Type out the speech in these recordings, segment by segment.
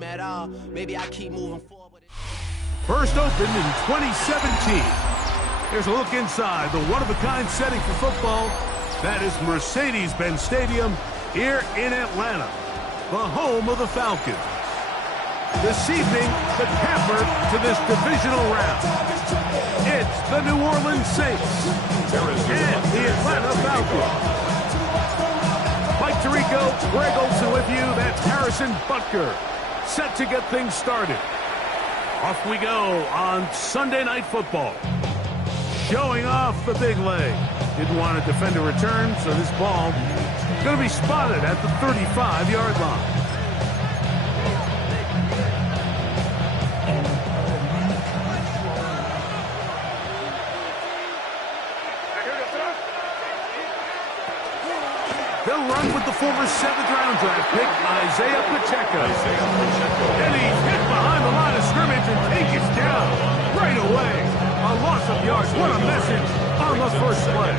Maybe I keep moving forward. First opened in 2017. Here's a look inside the one-of-a-kind setting for football. That is Mercedes-Benz Stadium here in Atlanta, the home of the Falcons. This evening, the capper to this divisional round. It's the New Orleans Saints and the Atlanta Falcons. Mike Tirico, Greg Olson with you. That's Harrison Butker. Set to get things started. Off we go on Sunday Night Football. Showing off the big leg. Didn't want to defend a return, so this ball is going to be spotted at the 35-yard line. They'll run with the former 7th-round draft pick, Isaiah Pacheco. And he's hit behind the line of scrimmage and taken down right away. A loss of yards. What a message on the first play.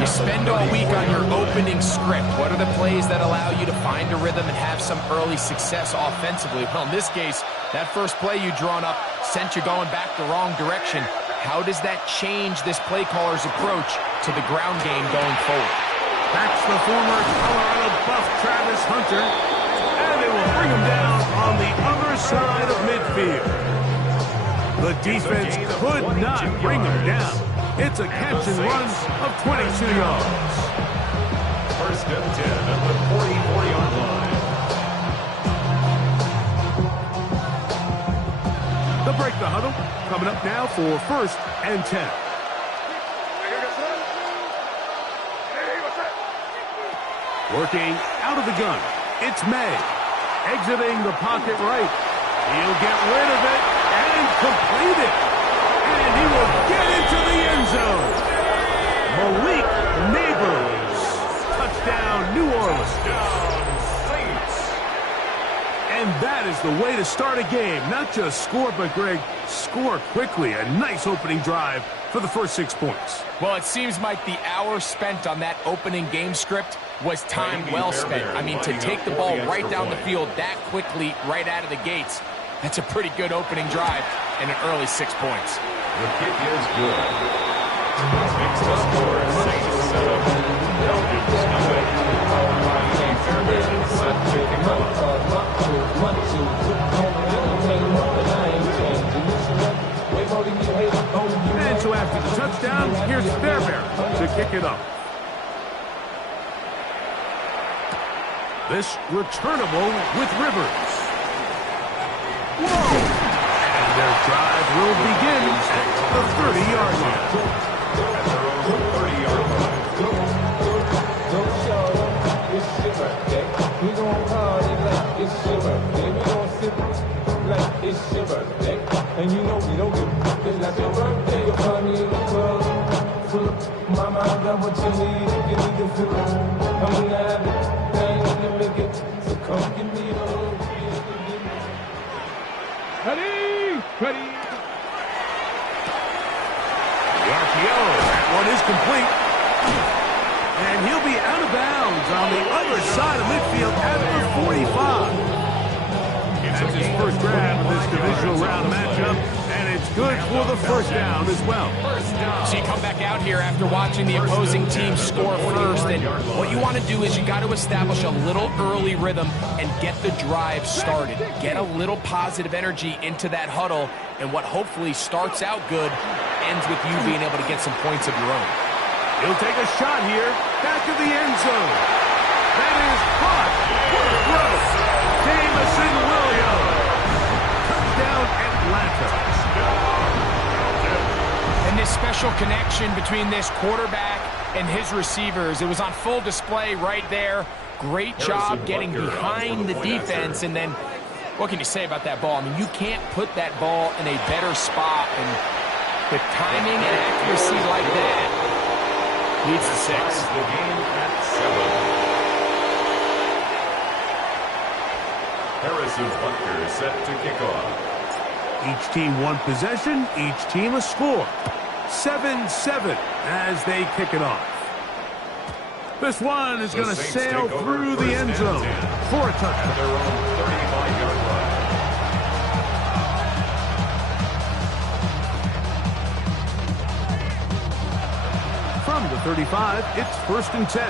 You spend all week on your opening script. What are the plays that allow you to find a rhythm and have some early success offensively? Well, in this case, that first play you drawn up sent you going back the wrong direction. How does that change this play caller's approach to the ground game going forward? That's the former Colorado Buff Travis Hunter, and they will bring him down on the other side of midfield. The defense could not bring him down. It's a catch and run of 22 yards. First and 10 at the 44-yard line. They'll break the huddle. Coming up now for first and 10. Working out of the gun, it's May. Exiting the pocket right. He'll get rid of it and complete it. And he will get into the end zone. Malik Neighbors. Touchdown, New Orleans. And that is the way to start a game. Not just score, but, Greg, score quickly. A nice opening drive for the first 6 points. Well, it seems like the hour spent on that opening game script was time well spent. I mean, to take the ball right down the field that quickly, right out of the gates, that's a pretty good opening drive and an early 6 points. The kick is good. Makes the score 6-7. Falcons coming. Set to kick off. And so after the touchdown, here's Fairbairn to kick it up. This returnable with Rivers. Whoa! And their drive will begin at the 30-yard line. At their own 30-yard line. It's your birthday. We gon' party like it's your birthday. We gon' sip like it's your birthday. And you know we don't give it's like your birthday. You'll find me in the club. Mama, I got what you need. Give me the feeling. I'm gonna have it. Thing to make it. So come give me a little. Ready. The RPO. That one is complete. And he'll be out of bounds on the other side of midfield at the 45. That's his first grab of this divisional round matchup, and it's good for the first down as well. So you come back out here after watching the opposing team score first, and what you want to do is you got to establish a little early rhythm and get the drive started. Get a little positive energy into that huddle, and what hopefully starts out good ends with you being able to get some points of your own. He'll take a shot here, back of the end zone. That is caught. What a throw. Jamison Williams. Touchdown, Atlanta. And this special connection between this quarterback and his receivers, it was on full display right there. Great job getting behind the defense, and then what can you say about that ball? I mean, you can't put that ball in a better spot, and with timing and accuracy like that, leads to 6. The game at 7. Harrison Butker set to kick off. Each team one possession, each team a score. 7-7 as they kick it off. This one is going to sail through the end zone for a touchdown. At their own 35-yard 35. It's 1st and 10.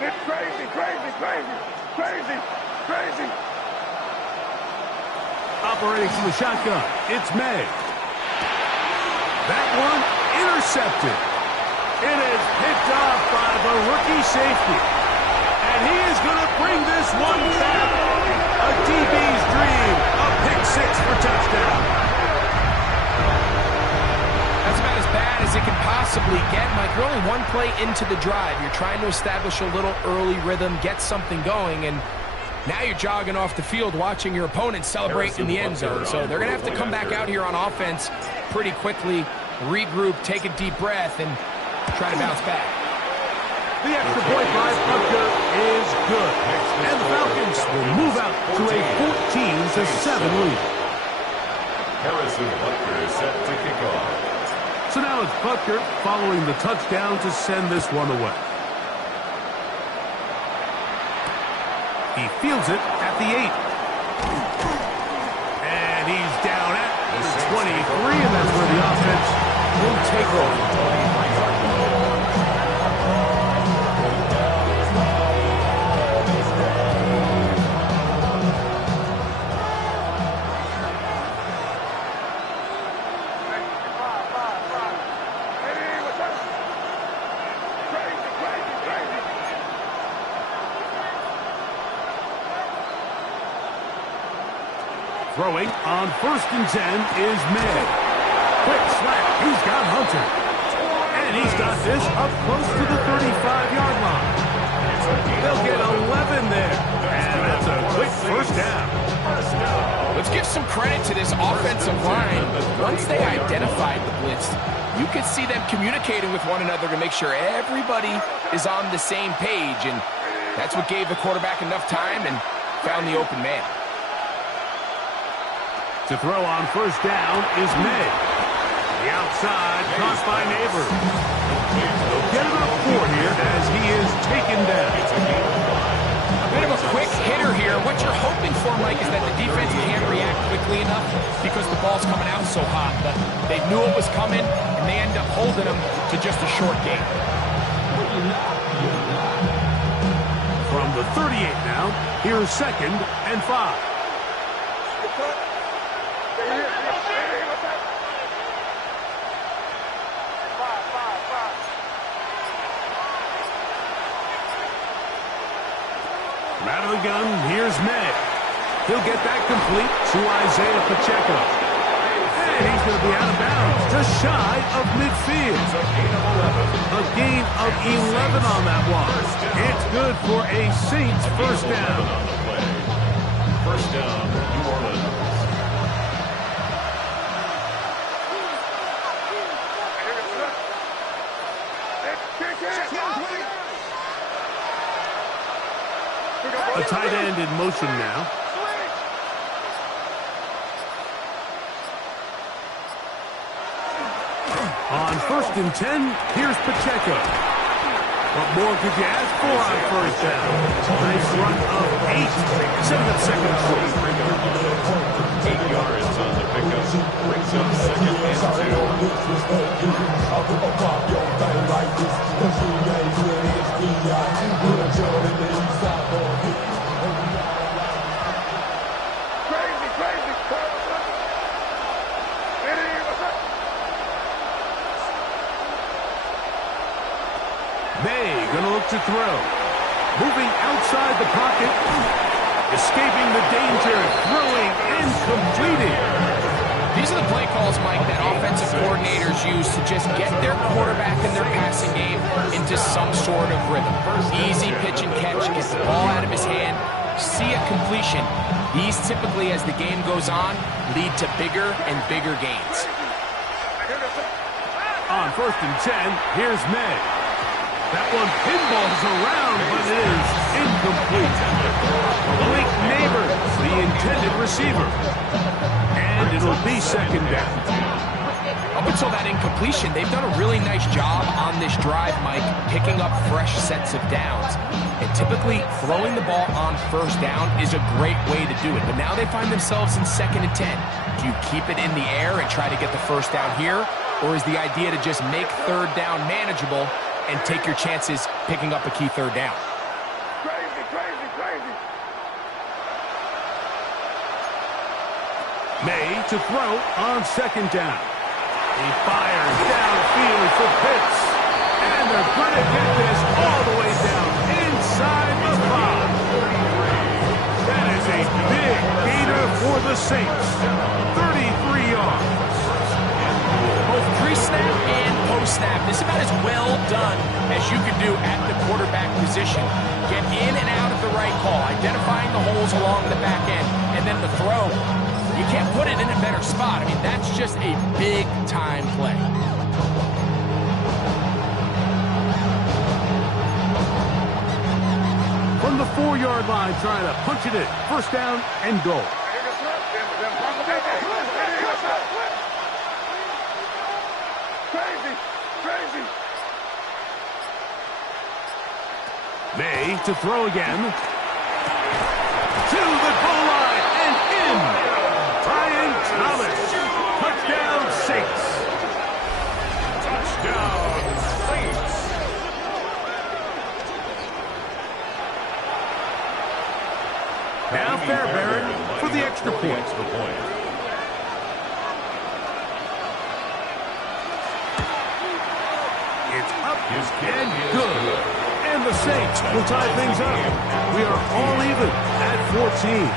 It's crazy, crazy, crazy, crazy, crazy. Operating from the shotgun, it's May. That one intercepted. It is picked off by the rookie safety. And he is going to bring this one back. A DB's dream. A pick six for touchdown. That's about as bad as it can possibly get, Mike. You're only one play into the drive. You're trying to establish a little early rhythm, get something going, and now you're jogging off the field watching your opponent celebrate in the end zone. So they're going to have to come back out here on offense pretty quickly, regroup, take a deep breath, and try to bounce back. The extra point by Butker is good. And the Falcons will move out to a 14-7 lead. Harrison Butker is set to kick off. So now it's Butker following the touchdown to send this one away. He fields it at the 8. And he's down at the 23, and that's where the offense will take over. Throwing on 1st and 10 is May. Quick slap. He's got Hunter. And he's got this up close to the 35-yard line. They'll get 11 there. And that's a quick first down. Let's give some credit to this offensive line. Once they identified the blitz, you could see them communicating with one another to make sure everybody is on the same page. And that's what gave the quarterback enough time and found the open man. To throw on 1st down is May. The outside caught by Neighbors. They'll get him up 4 here as he is taken down. A bit of a quick hitter here. What you're hoping for, Mike, is that the defense can't react quickly enough because the ball's coming out so hot. But they knew it was coming, and they end up holding him to just a short game. From the 38 now, here's 2nd and 5. Out of the gun, here's May. He'll get that complete to Isaiah Pacheco. And he's going to be out of bounds, just shy of midfield. A gain of 11 on that one. It's good for a Saints first down. First down, New Orleans. A tight end in motion now. On 1st and 10, here's Pacheco. What more could you ask for on 1st down? Nice run of 8. Setting up 2nd and 4. 8 yards on the pickup. Brings up 2nd and 2. May gonna look to throw. Moving outside the pocket. Escaping the danger. Throwing and completing. These are the play calls, Mike, that offensive coordinators use to just get their quarterback and their passing game into some sort of rhythm. Easy pitch and catch, get the ball out of his hand, see a completion. These typically, as the game goes on, lead to bigger and bigger gains. On 1st and 10, here's May. That one pinballs around, but it is incomplete. Blake Neighbors, the intended receiver. And it'll be 2nd down. Up until that incompletion, they've done a really nice job on this drive, Mike, picking up fresh sets of downs. And typically, throwing the ball on 1st down is a great way to do it. But now they find themselves in 2nd and 10. Do you keep it in the air and try to get the 1st down here? or is the idea to just make third down manageable and take your chances picking up a key third down? Crazy, crazy, crazy. May to throw on second down. He fires downfield for Pitts. And they're going to get this all the way down inside the 5. That is a big gainer for the Saints. 33 yards. Both pre-snap and post-snap, this is about as well done as you can do at the quarterback position. Get in and out of the right call, identifying the holes along the back end, and then the throw. You can't put it in a better spot. I mean, that's just a big-time play. From the 4-yard line, trying to punch it in. First down and goal. Crazy, crazy. May to throw again. To the goal line and in. Brian Thomas. Touchdown Saints. Touchdown, Saints. Now Fairbairn for the extra point. It's up and good. And the Saints will tie things up. We are all even at 14.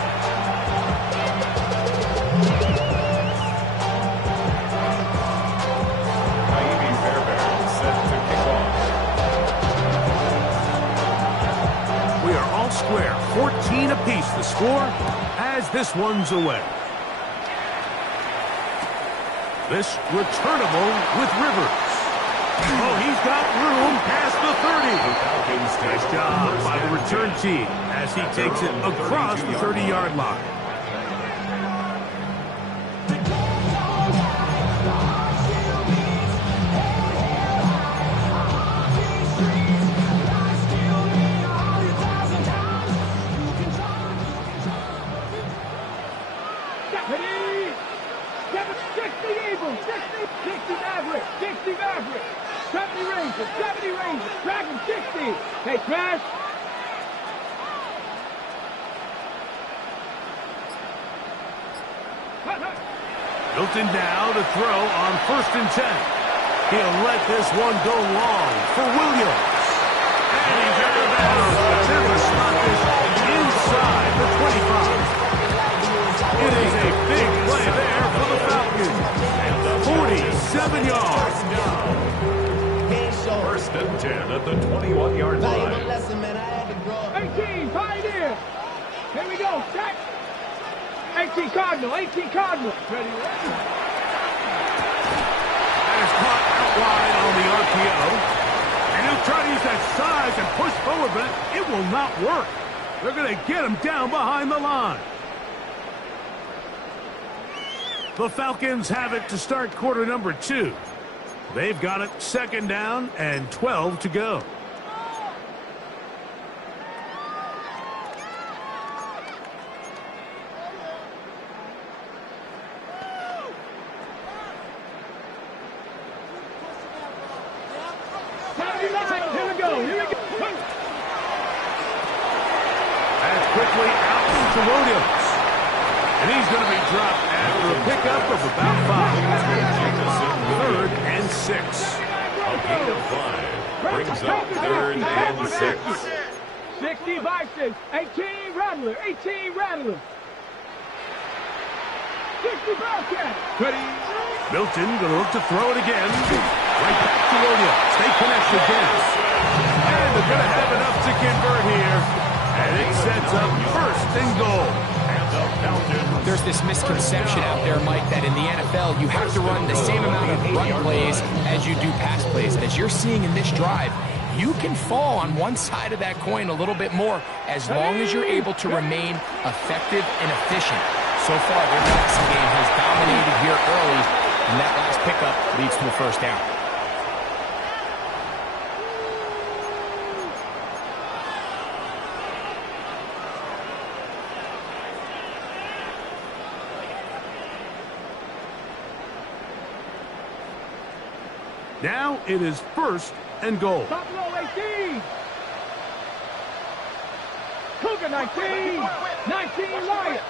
Fairbairn set to kick off. We are all square. 14 apiece the score as this one's away. This returnable with Rivers. Oh, he's got room past the 30. Nice job by the return team as he takes it across the 30-yard line. Hey, Crash! Milton now to throw on 1st and 10. He'll let this one go long for Williams. And he's out of bounds. Attempt to slot this inside the 25. It is a big play there for the Falcons. 47 yards. 1st and 10 at the 21-yard line. 18, pioneer! Here we go, check! 18 Cardinal, 18 Cardinal. Ready, ready. That is caught out wide on the RPO. And he'll try to use that size and push forward, but it will not work. They're going to get him down behind the line. The Falcons have it to start quarter number 2. They've got it 2nd down and 12 to go. Here we go, here we go. That's quickly out to Williams. And he's going to be dropped after a pickup of about 5. 3rd and 6. A gain of 5 brings up 3rd and 6. 60 Vices, 18 Rattler, 18 Rattler. 60 Bobcat. Ready. Milton going to look to throw it again. Right back to Williams. They connect again. And they're going to have enough to convert here. And it sets up 1st and goal. There's this misconception out there, Mike, that in the NFL you have to run the same amount of run plays as you do pass plays. As you're seeing in this drive, you can fall on one side of that coin a little bit more as long as you're able to remain effective and efficient. So far, their passing game has dominated here early, and that last pickup leads to a 1st down. Now it is 1st and goal. Buffalo 18. Cougar 19. 19 Lions.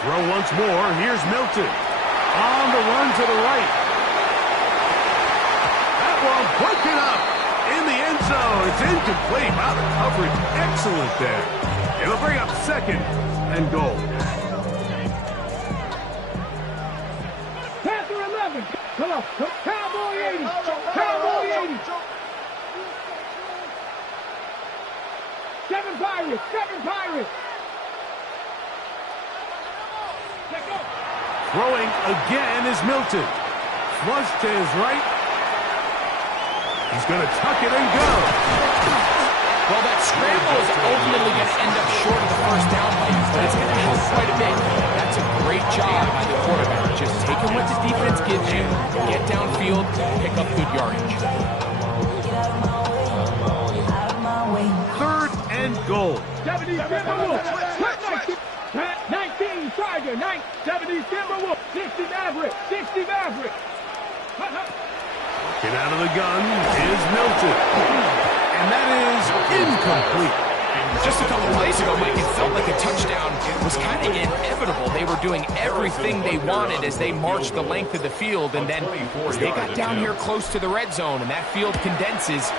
Throw once more. Here's Milton. On the run to the right. That one broken up in the end zone. It's incomplete. Wow, the coverage excellent there. It'll bring up 2nd and goal. Panther 11. Come on. Cowboy 80. Cowboy 80. 7 Pirates. 7 Pirates. Throwing again is Milton. Flush to his right. He's going to tuck it and go. Well, that scramble is ultimately going to end up short of the 1st down play, but it's going to help quite a bit. That's a great job by the quarterback. Just taking what the defense gives you, get downfield, pick up good yardage. 3rd and goal. 70 Timberwolves. 19 Tiger. 70 Timberwolves. 60 Maverick. 60 Maverick. Get out of the gun is Milton. And that is incomplete. Just a couple plays ago, Mike, it felt like a touchdown was kind of inevitable. They were doing everything they wanted as they marched the length of the field, and then as they got down here close to the red zone and that field condenses,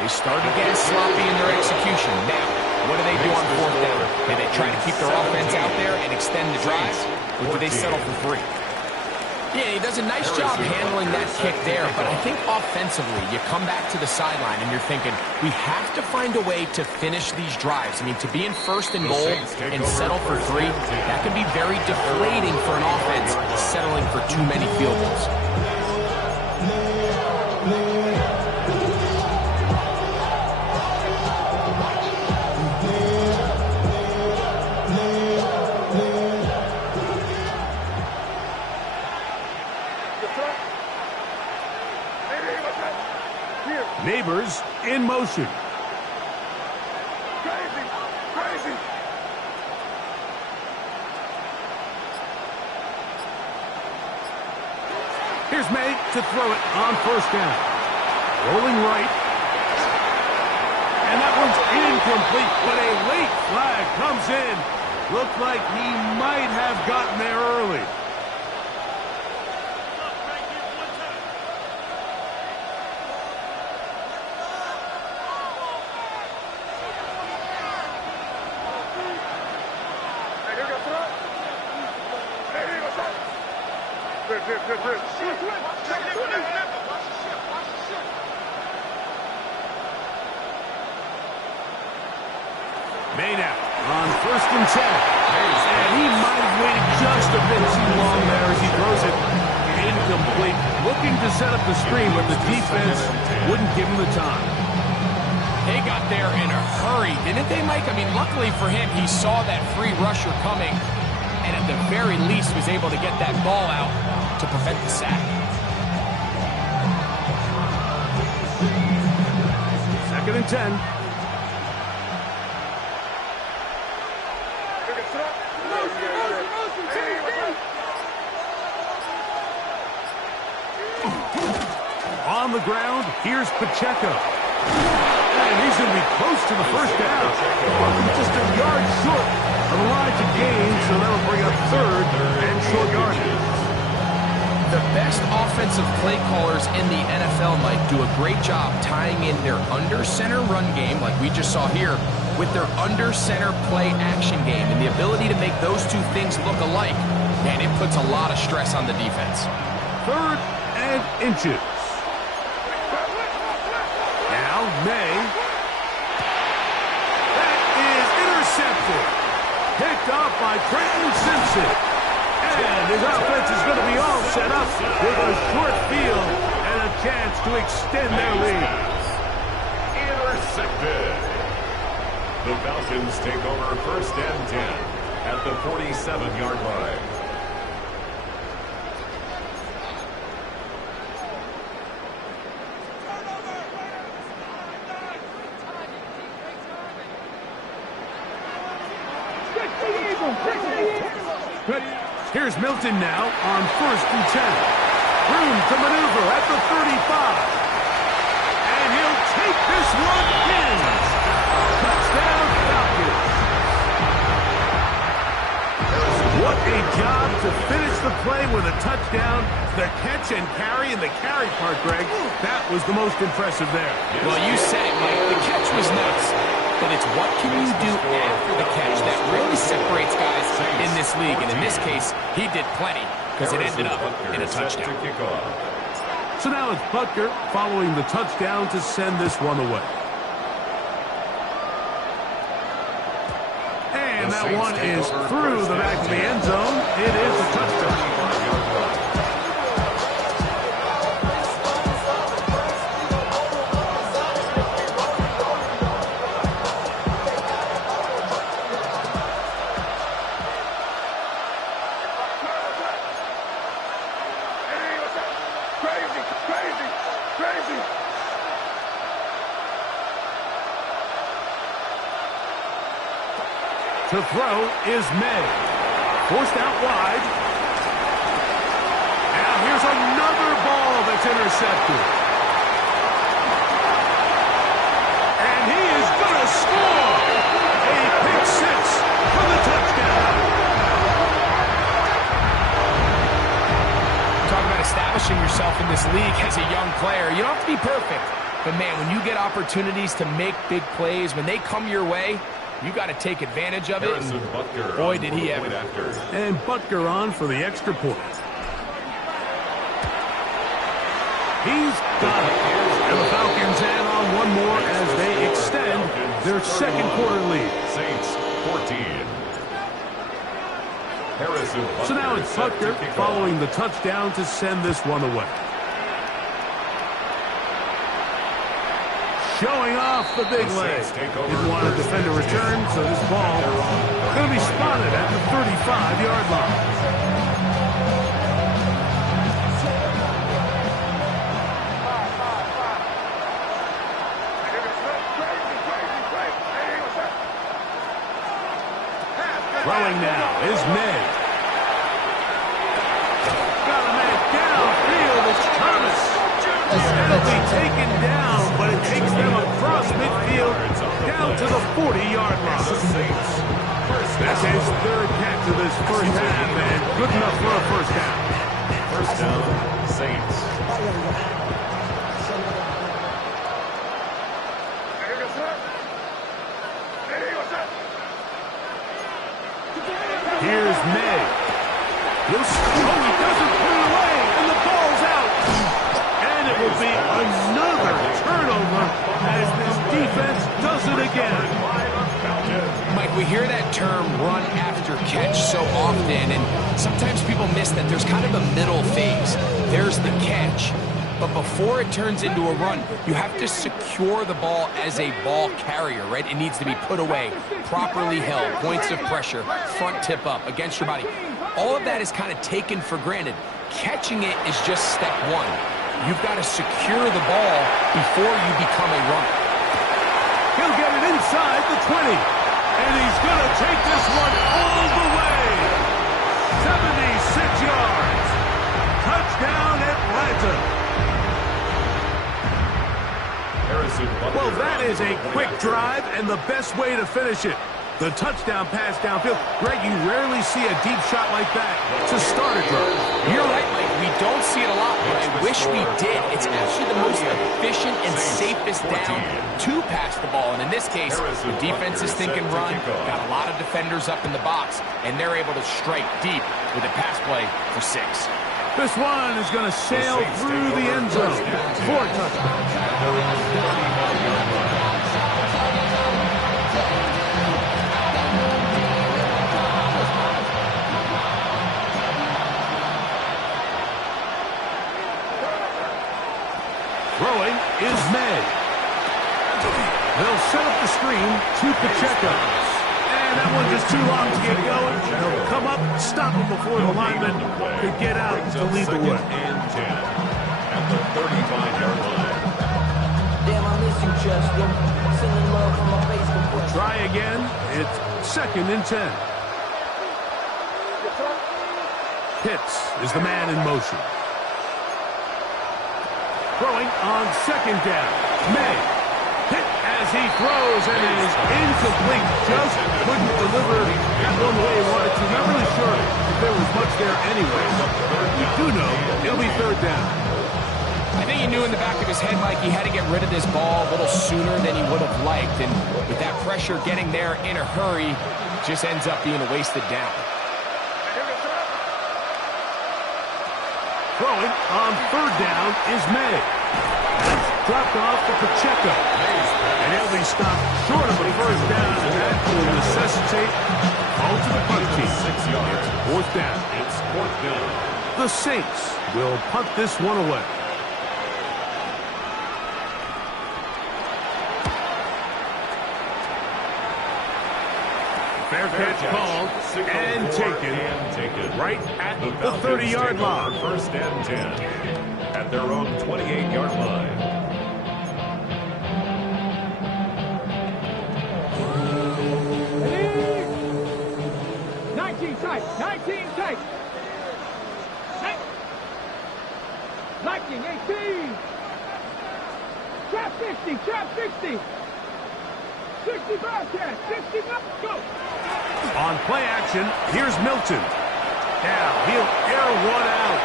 they started getting sloppy in their execution. Now, what do they do on 4th down? Do they try to keep their offense out there and extend the drive, or do they settle for 3? Yeah, he does a nice job handling that kick there, but I think offensively, you come back to the sideline and you're thinking, we have to find a way to finish these drives. I mean, to be in 1st and goal and settle for 3, that can be very deflating for an offense settling for too many field goals. Neighbors in motion. Crazy. Here's May to throw it on 1st down. Rolling right. And that one's incomplete, but a late flag comes in. Looked like he might have gotten there early. May now on 1st and 10. And he might have waited just a bit too long there as he throws it incomplete. Looking to set up the screen, but the defense wouldn't give him the time. They got there in a hurry, didn't they, Mike? I mean, luckily for him, he saw that free rusher coming, and at the very least was able to get that ball out to prevent the sack. 2nd and 10. On the ground, here's Pacheco. And he's going to be close to the 1st down. Just a yard short of the line to gain, so that'll bring up 3rd and short yardage. The best offensive play callers in the NFL, Mike, do a great job tying in their under-center run game, like we just saw here, with their under-center play action game. And the ability to make those two things look alike, man, it puts a lot of stress on the defense. 3rd and inches. Now, May. That is intercepted. Picked off by Trenton Simpson. And his offense is going to be all set up with a short field and a chance to extend their lead. Intercepted. The Falcons take over 1st and 10 at the 47-yard line. Here's Milton now on 1st and 10. Room to maneuver at the 35. And he'll take this one in. Touchdown, Falcons. What a job to finish the play with a touchdown. The catch and carry, and the carry part, Greg, that was the most impressive there. Well, you said it, Mike. The catch was nice. But it's what can you do after the catch that really separates guys in this league. And in this case, he did plenty because it ended up in a touchdown. So now it's Butker following the touchdown to send this one away. And that one is through the back of the end zone. It is a touchdown. To throw is May. Forced out wide. Now here's another ball that's intercepted. And he is going to score. A pick six for the touchdown. Talk about establishing yourself in this league as a young player. You don't have to be perfect. But, man, when you get opportunities to make big plays, when they come your way, you got to take advantage of it. And boy, did he ever. And Butker on for the extra point. He's got it. And the Falcons add on one more as they extend their second quarter lead. Saints 14. So now it's Butker following the touchdown to send this one away. Showing off the big leg. Didn't want to defend a return, so this ball going to be spotted at the 35-yard line. Throwing now is May. Got a man downfield. It's Thomas. It'll be taken down, but it takes them across midfield down to the 40-yard line. That's his third catch of this first half, and good enough for a first down. First down, Saints. Here's May. He doesn't put it away, and the ball's out. And it will be another turnover as this defense does it again. Mike, we hear that term run after catch so often, and sometimes people miss that there's kind of a middle phase. There's the catch, but before it turns into a run, you have to secure the ball as a ball carrier, right? It needs to be put away, properly held, points of pressure, front tip up against your body. All of that is kind of taken for granted. Catching it is just step one. You've got to secure the ball before you become a runner. He'll get it inside the 20. And he's going to take this one all the way. 76 yards. Touchdown, Atlanta. Well, that is a quick drive and the best way to finish it. The touchdown pass downfield. Greg, you rarely see a deep shot like that to start a drive. You're right, Mike. We don't see it a lot, but I wish we did. It's actually the most efficient and safest down to pass the ball. And in this case, the defense is thinking run, got a lot of defenders up in the box, and they're able to strike deep with a pass play for 6. This one is going to sail through the end zone for a touchdown. Throwing is May. They'll set up the screen to Pacheco. And that one just too long to get going. They'll come up, stop him before the lineman could get out to lead the way. And 10 at the 35-yard line. Damn, I miss you, Justin. Sending love from my Facebook. Try again. It's 2nd and 10. Pitts is the man in motion. Throwing on second down. May. Hit as he throws and is incomplete. Just couldn't deliver that one the way he wanted to. Not really sure if there was much there anyway, but we do know it'll be third down. I think he knew in the back of his head, Mike, he had to get rid of this ball a little sooner than he would have liked. And with that pressure getting there in a hurry, just ends up being a wasted down. Throwing on third down is May. That's dropped off to Pacheco. And he'll be stopped short of a first down, and that will necessitate all to the punt team. 6 yards. Fourth down. It's fourth down. The Saints will punt this one away. Fair catch called and taken right at the 30-yard line. First and 10 at their own 28-yard line. Ready? 19 tight. 19 tight. 19, 18. Trap 50. Trap 60. 65 catch. 65. Go. On play action, here's Milton. Now he'll air one out.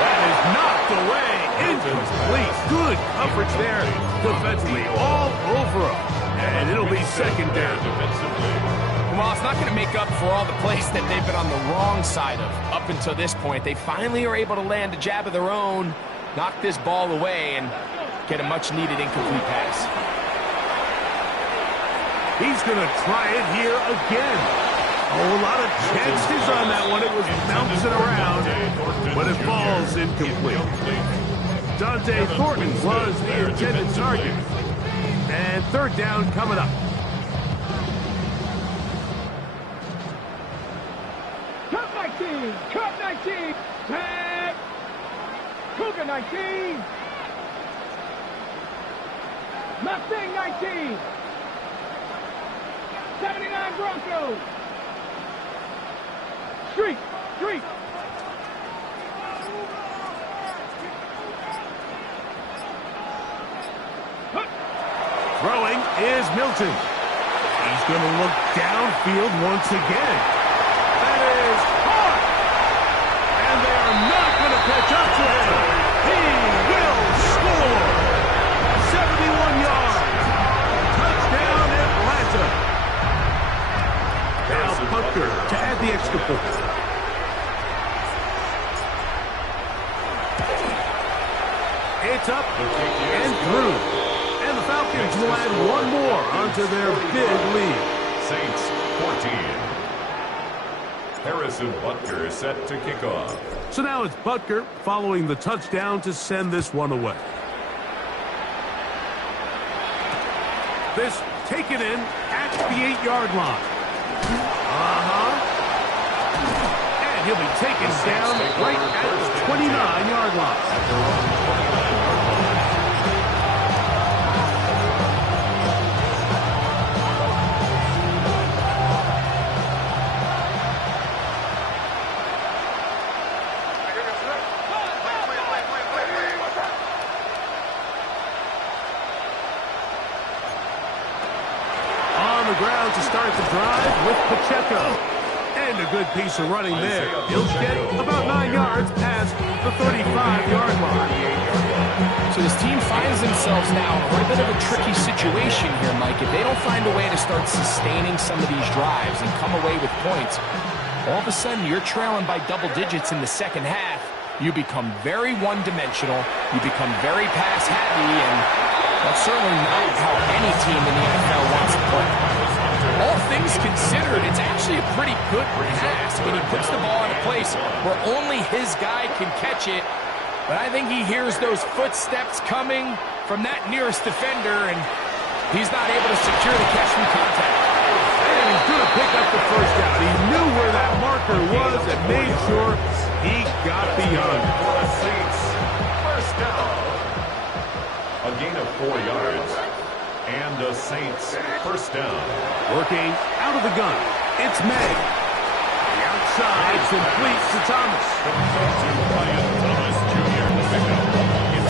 That is knocked away. Incomplete. Good coverage there defensively. All over him. And it'll be second down. Well, it's not going to make up for all the plays that they've been on the wrong side of up until this point. They finally are able to land a jab of their own, knock this ball away, and get a much-needed incomplete pass. He's going to try it here again. Oh, a lot of chances on that one. It was bouncing around, but it falls incomplete. Dante Thornton was the intended target. And third down coming up. Cut 19. Cut 19. Tag. Cougar 19. Mustang 19. 79 Broncos. Street. Street. Throwing is Milton. He's going to look downfield once again. That is caught. And they are not going to catch up to him. He will score. 71 yards. Touchdown Atlanta. Now Punker to add the extra point. It's up and through. And the Falcons will add one more onto their big lead. Saints 14. Harrison Butker set to kick off. So now it's Butker following the touchdown to send this one away. This taken in at the 8-yard line. And he'll be taken down right at the 29-yard line. Ground to start the drive with Pacheco. And a good piece of running there. He'll get about 9 yards past the 35-yard line. So this team finds themselves now in a little bit of a tricky situation here, Mike. If they don't find a way to start sustaining some of these drives and come away with points, all of a sudden you're trailing by double digits in the second half. You become very one-dimensional. You become very pass-happy, and that's certainly not how any team in the NFL wants to play. All things considered, it's actually a pretty good pass. I mean, he puts the ball in a place where only his guy can catch it. But I think he hears those footsteps coming from that nearest defender, and he's not able to secure the catch from contact. And he's going to pick up the first down. He knew where that marker was and made sure he got beyond it. For the Saints, first down. A gain of 4 yards. And the Saints first down. Working out of the gun. It's May. The side. It's complete to Thomas.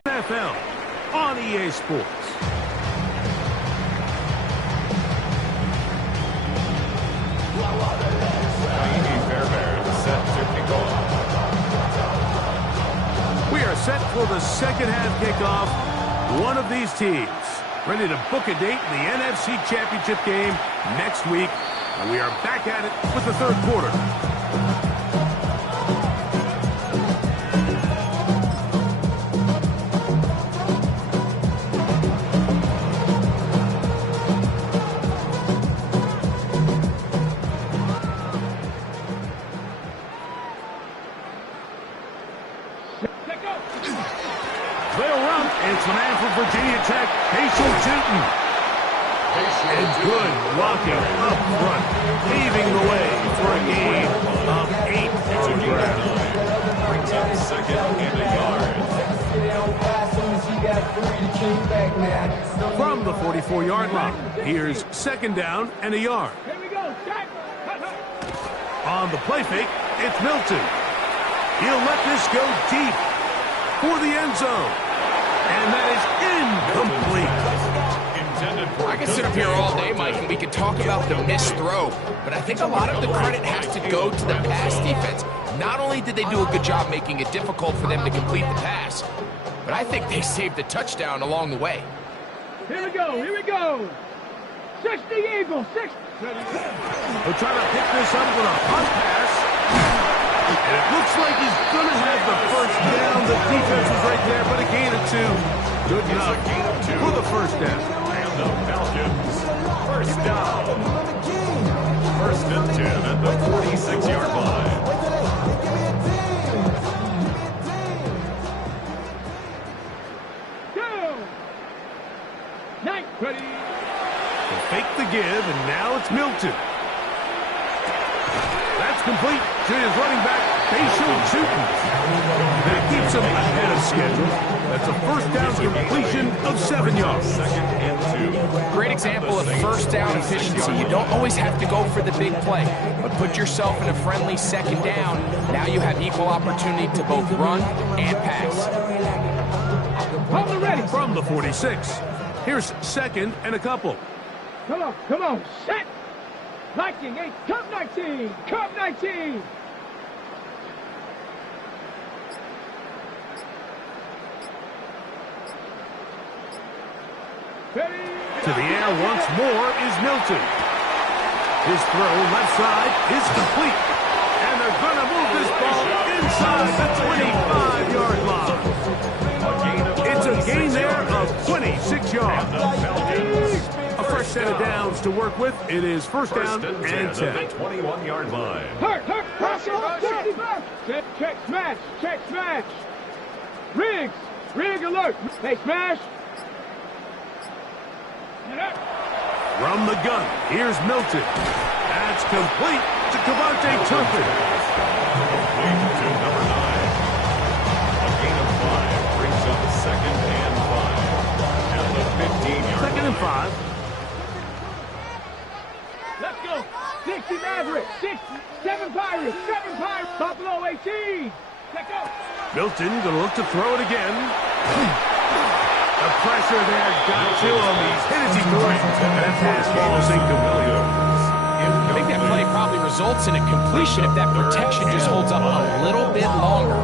NFL on EA Sports. We are set for the second half kickoff. One of these teams ready to book a date in the NFC Championship game next week. And we are back at it with the third quarter. They'll run. It's the man from Virginia Tech, Tootin. And good blocking up front, paving the way for a gain of 8 on the ground. Brings up second and a yard. From the 44-yard line, here's second down and a yard. On the play fake, it's Milton. He'll let this go deep for the end zone. And that is incomplete. I could sit up here all day, Mike, and we could talk about the missed throw, but I think a lot of the credit has to go to the pass defense. Not only did they do a good job making it difficult for them to complete the pass, but I think they saved the touchdown along the way. Here we go. 60 Eagles, 60. They'll try to pick this up with a punt pass. And it looks like he's going to have the first down. The defense was right there, but a gain of 2. Good enough for the first down. And the Falcons, first down. First and 10 at the 46-yard line. Ready. They fake the give, and now it's Milton. That's complete to his running back, Tootin. That keeps him ahead of schedule. That's a first down completion of 7 yards. Second and 2. Great example of first down efficiency. You don't always have to go for the big play, but put yourself in a friendly second down. Now you have equal opportunity to both run and pass. Hold it ready. From the 46, here's second and a couple. Come on, set. 19, Cup 19. Ready. To the air once more is Milton. His throw left side is complete. And they're going to move this ball inside the 25-yard line. It's a gain there of 26 yards. A fresh set of downs to work with. It is first down and 10. At the 21-yard line. Hurt, pressure, 65. Check, smash. Rig alert. Hey, smash. From the gun, here's Milton. That's complete to Turpin. Complete to number 9. A gain of 5 brings up second and 5. At the 15-yard line. Second and 5. Let's go. 60 Mavericks, 7 Pirates, Buffalo 18. Let's go. Milton going to look to throw it again. The pressure there got to him. He's hit as he throws. That pass falls incomplete. I think that play probably results in a completion if that protection just holds up a little bit longer.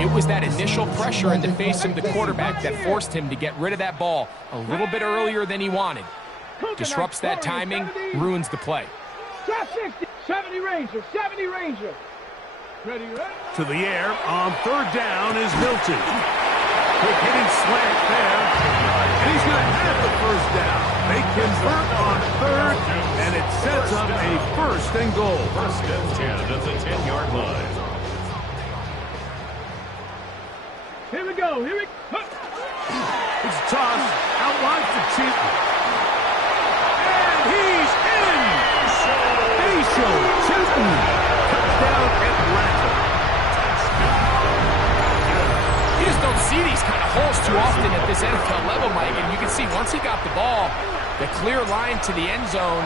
It was that initial pressure in the face of the quarterback that forced him to get rid of that ball a little bit earlier than he wanted. Disrupts that timing, ruins the play. Top 60, 70 Ranger. Ready. To the air on third down is Milton. Quick hitting slant there. And he's going to have the first down. They convert on third, and it sets up a first and goal. First and 10 at the 10-yard line. Here we go. It's a toss. Out wide for Cheaton. And he's in. Cheaton. Touchdown Atlanta. You just don't see these kind of holes too often at this NFL level, Mike. And you can see once he got the ball, the clear line to the end zone,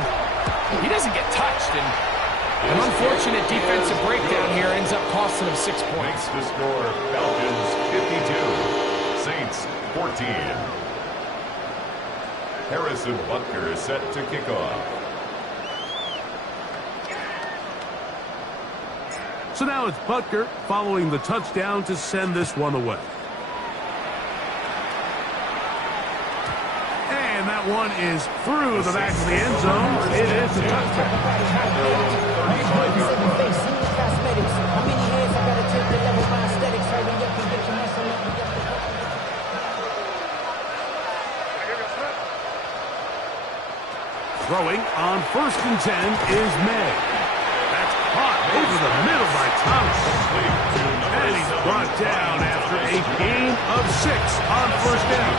he doesn't get touched. And An unfortunate defensive breakdown here ends up costing him 6 points. Makes the score Falcons 52, Saints 14. Harrison Butker is set to kick off. So now it's Butker following the touchdown to send this one away. And that one is through the back of the end zone. It is a touchdown. Throwing on 1st and 10 is May. That's caught over the middle by Thomas. And he's brought down after a gain of 6 on 1st down.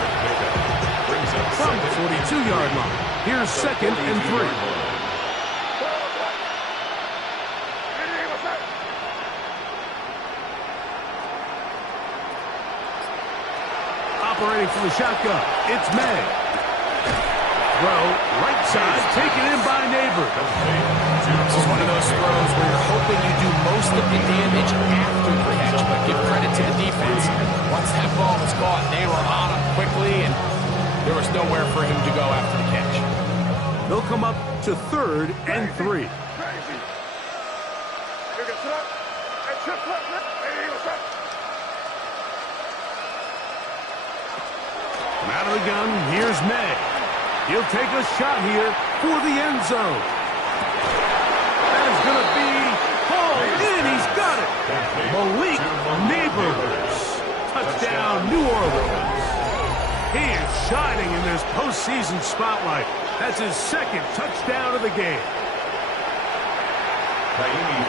From the 42-yard line, here's 2nd and 3. Operating from the shotgun, it's May. Throw, right side, taken in by Neighbor. This is one of those throws where you're hoping you do most of the damage after the catch, but give credit to the defense. Once that ball was caught, they were on him quickly, and there was nowhere for him to go after the catch. They'll come up to 3rd and 3. From out of the gun, here's May. He'll take a shot here for the end zone. That is going to be hauled in. He's got it. Malik Neighbors. Touchdown, New Orleans. He is shining in this postseason spotlight. That's his 2nd touchdown of the game.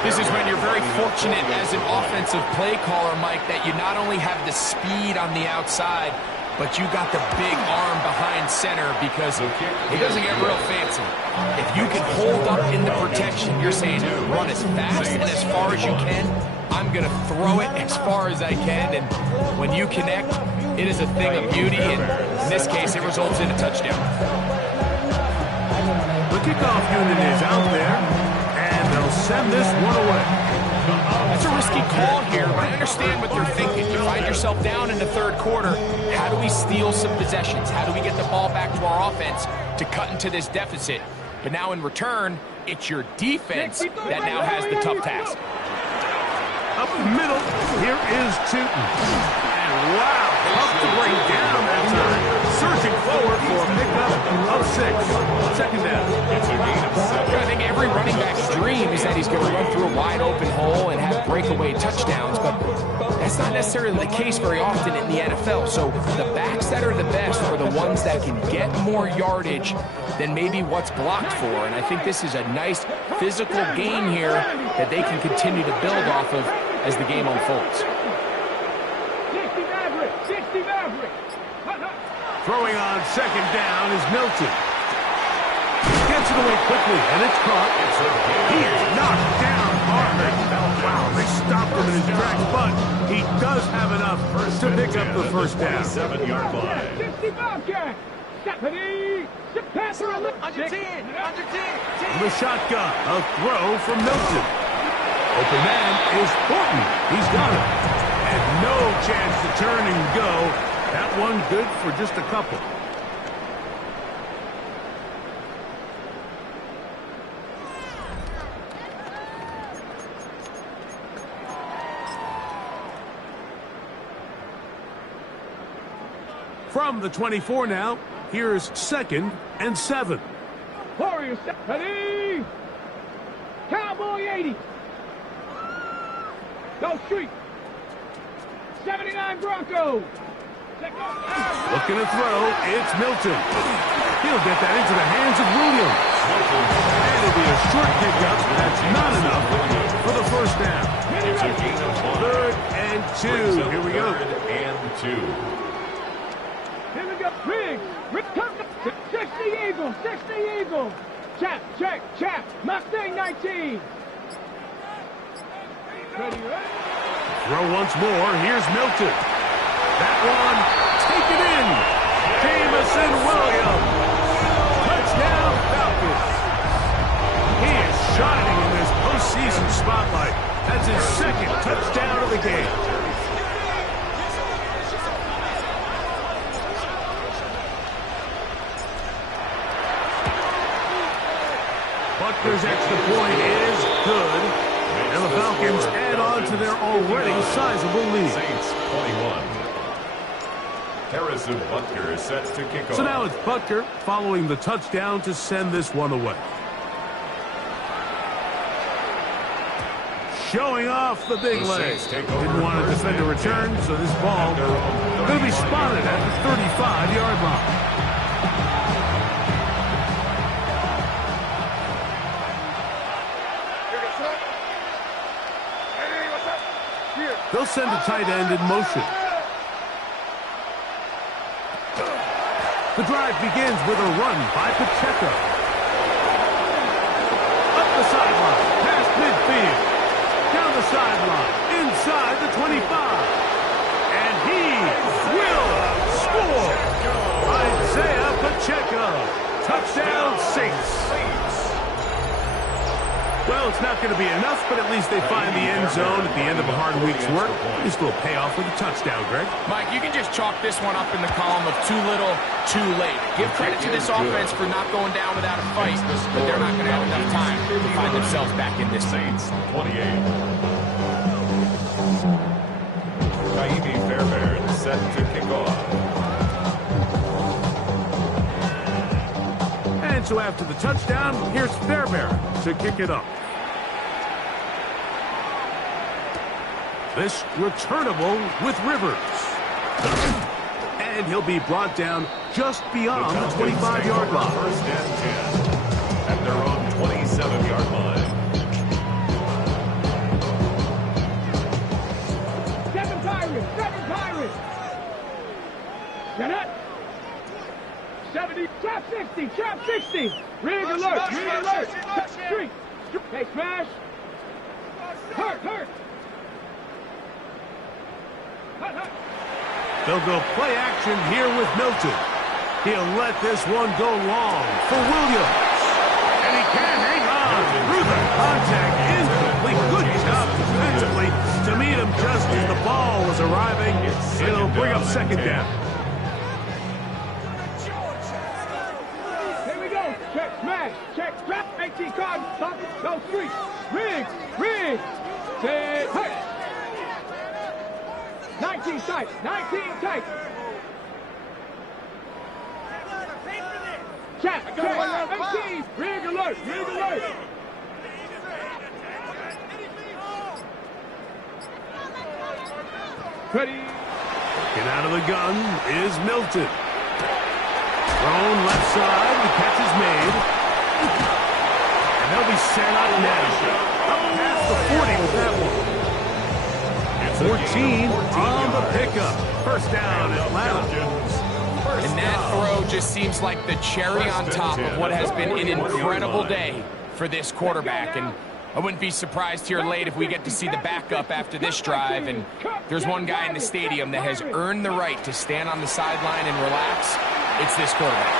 This is when you're very fortunate as an offensive play caller, Mike, that you not only have the speed on the outside, but you got the big arm behind center because it doesn't get real fancy. If you can hold up in the protection, you're saying run as fast and as far as you can. I'm going to throw it as far as I can, and when you connect, it is a thing of beauty, and in this case, it results in a touchdown. The kickoff unit is out there, and they'll send this one away. That's a risky call here, but I understand what they're thinking. You find yourself down in the 3rd quarter. How do we steal some possessions? How do we get the ball back to our offense to cut into this deficit? But now in return, it's your defense that now has the tough task. Up the middle, here is Tootin. And wow, tough to bring down that time. Surging forward for a pickup of 6. 2nd down. It's a gain of 7. I think every running back's dream is that he's going to run through a wide open hole and have breakaway touchdowns, but that's not necessarily the case very often in the NFL. So the backs that are the best are the ones that can get more yardage than maybe what's blocked for. And I think this is a nice physical game here that they can continue to build off of as the game unfolds. 60 Maverick. Throwing on 2nd down is Milton. Gets it away quickly, and it's caught. He is knocked down hard. Wow, they stopped him in his tracks, but he does have enough to pick up the 1st down. 7-yard line. 60 Bobcat. Stephanie. Passer on the 10. The shotgun, a throw from Milton. Open man is Horton. He's got it. And no chance to turn and go. That one good for just a couple. From the 24 now, here's 2nd and 7. Warriors, ready? Cowboy 80. Go street. 79 Broncos. Looking to throw, it's Milton. He'll get that into the hands of Williams. And it'll be a short pickup. That's not enough for the 1st down. It's a gain of 5. 3rd and 2. Here we go. 3rd and 2. Here we go. Riggs. 60 Eagle. 60 Eagle. Chap, check, chap. Mustang 19. Ready, ready? Throw once more. Here's Milton. That one taken in. Jamison Williams. Touchdown Falcons. He is shining in this postseason. Butker's extra point is good. And the Falcons add on to their already sizable lead. Saints 21. Harrison Butker is set to kick off. So now it's Butker following the touchdown to send this one away. Showing off the big leg. Didn't want to defend a return, so this ball going to be spotted at the 35-yard line. They'll send a tight end in motion. The drive begins with a run by Pacheco. Up the sideline, past midfield. Down the sideline, inside the 25. And he will score. Isaiah Pacheco. Touchdown, Saints. Well, it's not going to be enough, but at least they find the end zone at the end of a hard week's work. At least a little payoff with a touchdown, Greg. Mike, you can just chalk this one up in the column of too little, too late. Give credit to this offense for not going down without a fight, but they're not going to have enough time to find themselves back in this Saints 28. Kaimi Fairbairn set to kick off. And so after the touchdown, here's Fairbairn to kick it up. This returnable with Rivers. And he'll be brought down just beyond the 25-yard line. First and 10 at their own 27-yard line. Seven Pirates. Get it? 70, trap 60. Rig alert. Street. Hey, smash. Hurt. They'll go play action here with Milton. He'll let this one go long for Williams. And he can't hang on through the contact. Incomplete. Good job defensively to meet him just as the ball was arriving. It'll bring up second down. Here we go. Check, smash. Check, trap. 18 cards. Go street. Rig. Say, hey. 19 tight. Check. 18. Rig alert. Ready. Get out of the gun is Milton. Thrown left side. The catch is made. And they'll be set up now. Up past the 40 with that one. 14 on the pickup. First down, Atlanta. And that throw just seems like the cherry on top of what has been an incredible day for this quarterback. And I wouldn't be surprised here late if we get to see the backup after this drive. And there's one guy in the stadium that has earned the right to stand on the sideline and relax. It's this quarterback.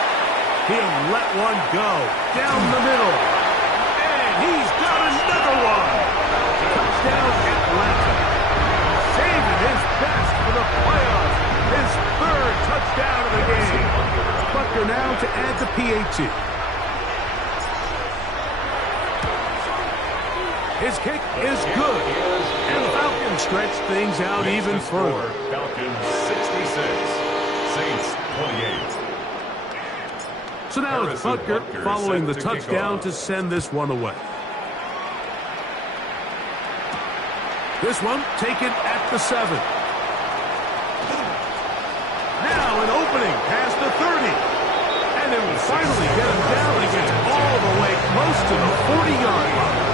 He'll let one go down the middle. And he's got another one. Touchdown, Atlanta. Saving his best for the playoffs. His third touchdown of the game. Butker now to add the PAT. His kick is good. And the Falcons stretch things out even further. Falcons 66. Saints 28. So now it's Butker following the touchdown to send this one away. This one taken at the 7. Now an opening past the 30. And it will finally get him down and get all the way close to the 40-yard line.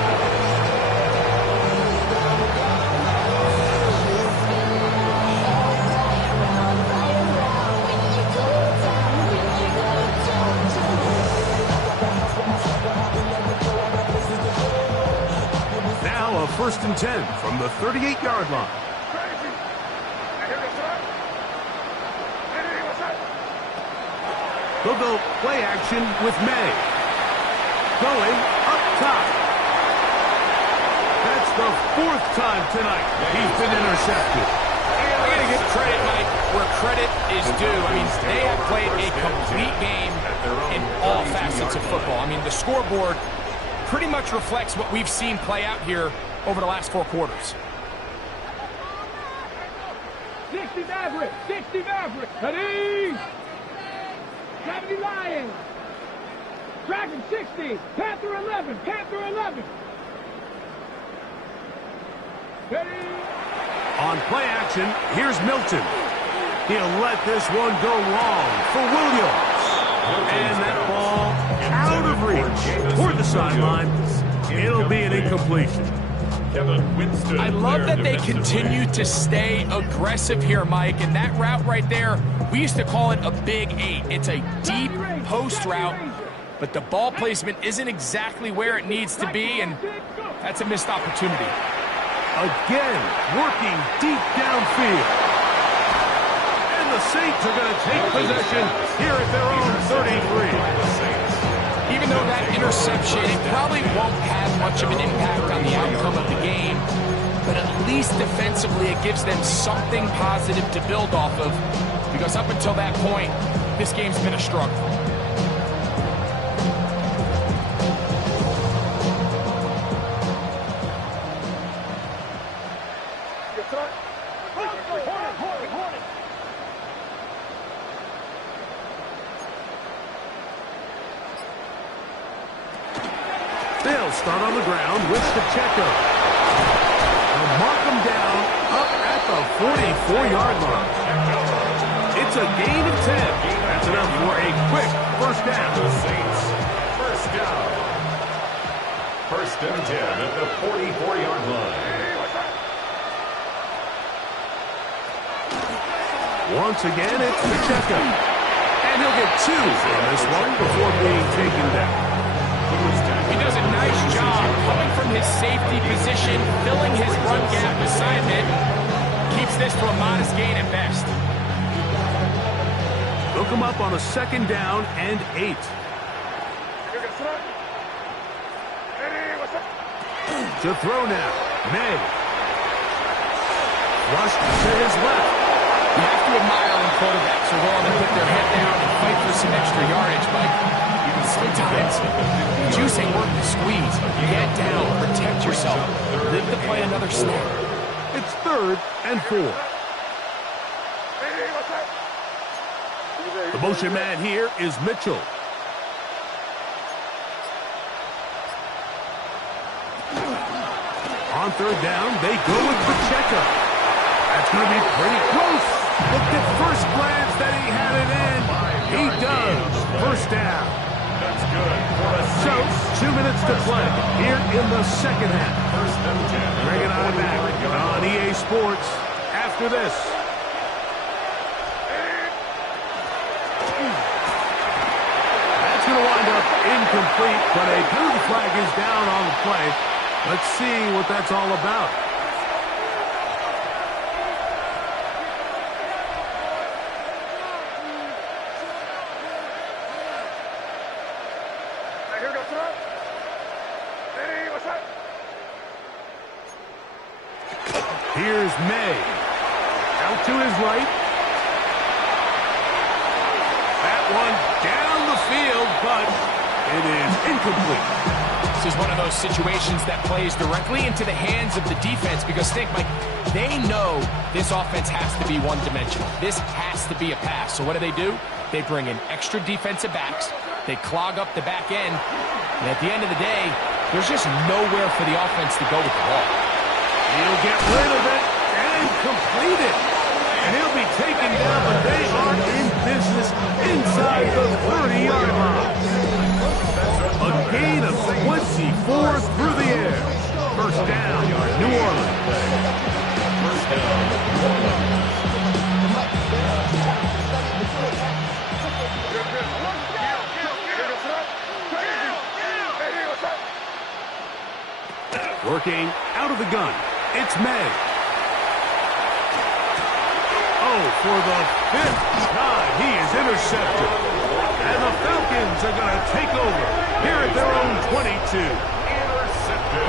Now a 1st and 10 from the 38-yard line. They'll go play action with May. Going up top. That's the 4th time tonight he's been intercepted. We're going to give credit, Mike, where credit is due. I mean, they have played a complete game in all facets of football. I mean, the scoreboard pretty much reflects what we've seen play out here over the last 4 quarters. 60 Maverick, 60 Maverick. Ready? 70 Lions. Dragon 60. Panther 11. Panther 11. Ready? On play action, here's Milton. He'll let this one go long for Williams. And that ball out of reach toward the sideline. It'll be an incompletion. I love that they continue to stay aggressive here, Mike, and that route right there, we used to call it a big 8. It's a deep post route, but the ball placement isn't exactly where it needs to be, and that's a missed opportunity. Again, working deep downfield. And the Saints are going to take possession here at their own 33. Even though that interception, it probably won't have much of an impact on the outcome of the game, but at least defensively it gives them something positive to build off of, because up until that point, this game's been a struggle. They'll start on the ground with Pacheco. They'll mark him down up at the 44-yard line. It's a gain of 10. That's enough for a quick first down. First down. First and 10 at the 44-yard line. Once again, it's Pacheco. And he'll get 2 on this one before being taken down. He does a nice job coming from his safety position, filling his run gap assignment. Keeps this to a modest gain at best. They'll come up on a 2nd down and 8. To throw now, May. Rushed to his left. You have to admire when quarterbacks are willing to put their head down and fight for some extra yardage, Mike. Even sometimes, juice ain't worth the squeeze. Get down, protect yourself, live to play another snap. It's 3rd and 4. The motion man here is Mitchell. On 3rd down, they go with Pacheco. That's going to be pretty close. Looked at first glance that he had it in. He does. First down. That's good. So, 2 minutes to play here in the 2nd half. First and 10. Bring it on back on EA Sports after this. That's going to wind up incomplete, but a blue flag is down on the play. Let's see what that's all about. Here's May. Out to his right. That one down the field, but it is incomplete. This is one of those situations that plays directly into the hands of the defense, because think, Mike, they know this offense has to be one-dimensional. This has to be a pass. So what do? They bring in extra defensive backs. They clog up the back end. And at the end of the day, there's just nowhere for the offense to go with the ball. He'll get rid of it and complete it. And he'll be taken down, but they are in business inside the 30-yard line. A gain of 24 through the air. First down, New Orleans. First down, New Orleans. Working out of the gun. It's May. Oh, for the 5th time, he is intercepted. And the Falcons are going to take over here at their own 22.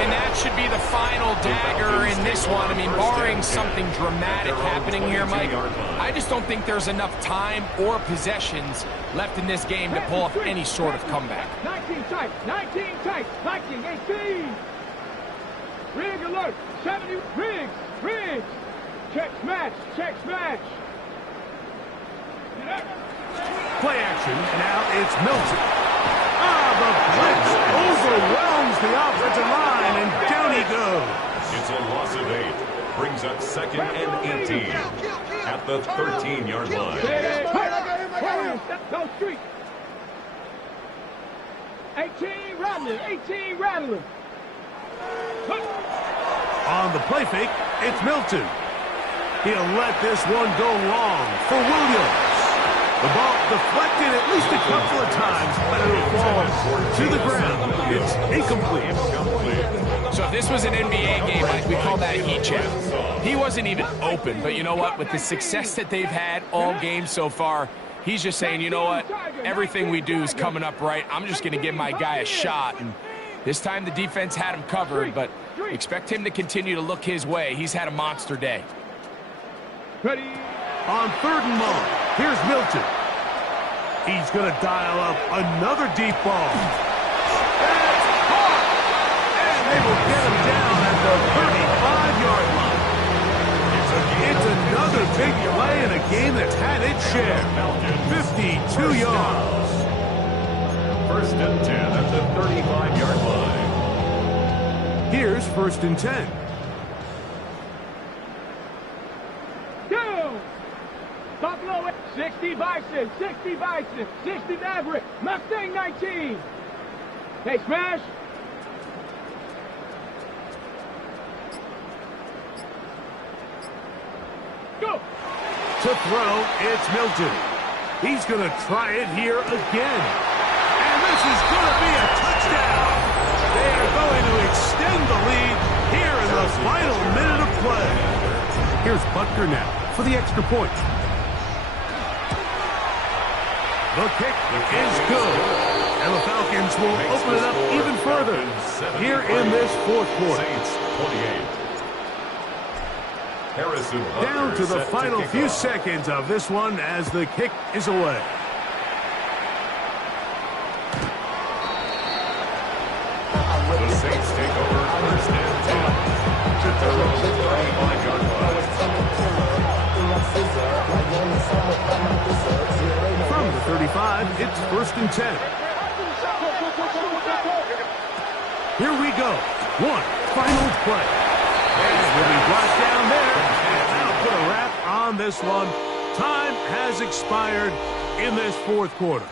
And that should be the final dagger in this this one, I mean, barring something dramatic happening here, Mike, I just don't think there's enough time or possessions left in this game to pull off any sort of comeback. 19 tight, 19 tight, Viking 18. Rig alert, 70, Riggs. Check smash. Play action. Now it's Milton. The blitz overwhelms the offensive line, and down he goes. It's a loss of 8. Brings up 2nd and 18 at the 13-yard line. Go street. 18 rattling. On the play fake, it's Milton. He'll let this one go long for Williams. The ball deflected at least a couple of times, but it'll fall to the ground. It's incomplete. So if this was an NBA game, Mike, we call that a heat check. He wasn't even open, but you know what? With the success that they've had all game so far, he's just saying, you know what? Everything we do is coming up right. I'm just going to give my guy a shot. And this time the defense had him covered, but expect him to continue to look his way. He's had a monster day. Ready. On 3rd and long, here's Milton. He's going to dial up another deep ball. That's caught! And they will get him down at the 35-yard line. It's another big play in a game that's had its share. 52 yards. 1st and 10 at the 35-yard line. Here's 1st and 10. Go! Buffalo 60 Bison, 60 Maverick, Mustang 19. Hey, smash. Go. To throw, it's Milton. He's going to try it here again. And this is going to be a touchdown. They are going to extend the lead here in the final minute of play. Here's Butker now for the extra point. The kick is good. And the Falcons will open it up even further here in this 4th quarter. Down to the final few seconds of this one as the kick is away. The Saints take over 1st and 10 at their own 35-yard line. From the 35, it's 1st and 10. Here we go. One final play. And we'll be brought down there. And that'll put a wrap on this one. Time has expired in this 4th quarter.